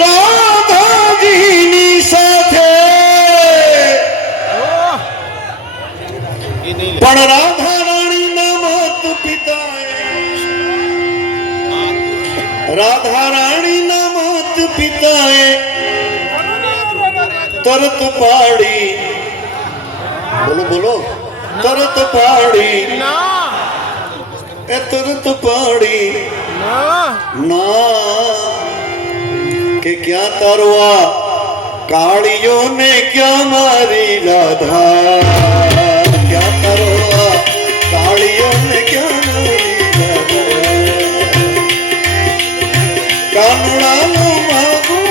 રાધાજીની સાથે પણ રાધા રાણીના માત પિતાએ રાધા રાણીના માત પિતાએ તરત પાડી બોલો બોલો તરત પાડી એ તરત પાડી ના કે ક્યાં તારો આ કાળીઓ ને ક્યાં મારી રાધા ક્યાં તારો આ કાળીઓ ને ક્યાં મારી રાધા કાનુડાનો માગો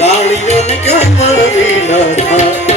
કાળીઓ ને ક્યાં મારી રાધા